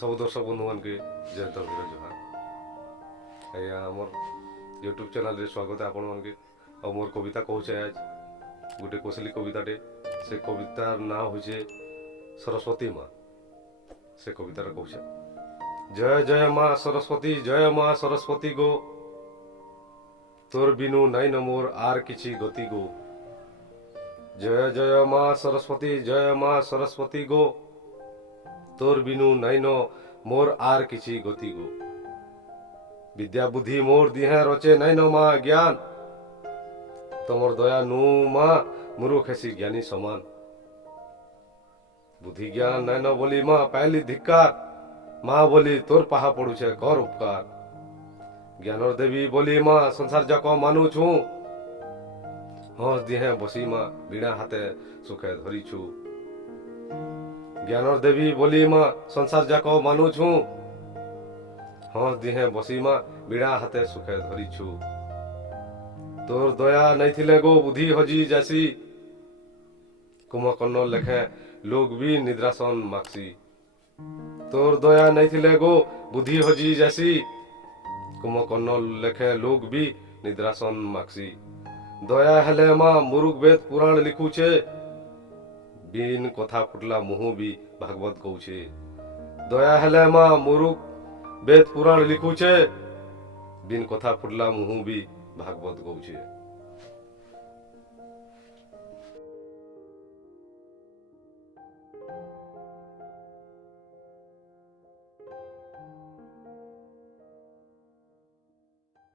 सब दर्शक बंधु मान के जयंत वीर जोहार आज्ञा आमर यूट्यूब चैनल रे स्वागत है आपण मानके और मोर कविता कहूचे आज गोटे कोसली कविताटे से कवितार ना होचे सरस्वती माँ से कवितार कहूचे जय जय माँ सरस्वती गो तोर बिनु नाई न मोर आर किछि गति गो जय माँ सरस्वती गो तोर बिनु नाई न मोर आर किछि गति गो विद्या बुद्धि मोर दिहे रचे नाई न माँ ज्ञान तमर दया नु माँ मूर्ख हेसी ज्ञानी समान बुद्धि ज्ञान नाई न बोली माँ पहली धिक्कार माँ बोली तोर पाहा पड़ुछे कर उपकार ज्ञानर देवी बोली माँ संसार जाक मानु छु हंस दिहे बसी माँ बिना हाथे सुखे धरी छु ज्ञानर देवी बोली माँ संसार जाक मानु छु हंस दिहे बसी माँ बिना हाथे सुखे धरी छु तोर दया नहीं थिले गो बुद्धि हजी जासी कुंभकर्ण लेखे लोग भी निद्रासन माक्सी तोर दया नहीं थिले गो बुद्धि हजी जासी कुंभकर्ण लेखे लोग भी निद्रासन माक्सी दया हेले माँ मुरुख वेद पुराण लिखुछे बिन कथा फुटला मुहु भी भागवत कहूछे दया हेले माँ मुरुख वेद पुराण लिखुछे बिन कथा फुटला मुहु भी भागवत कहूछे।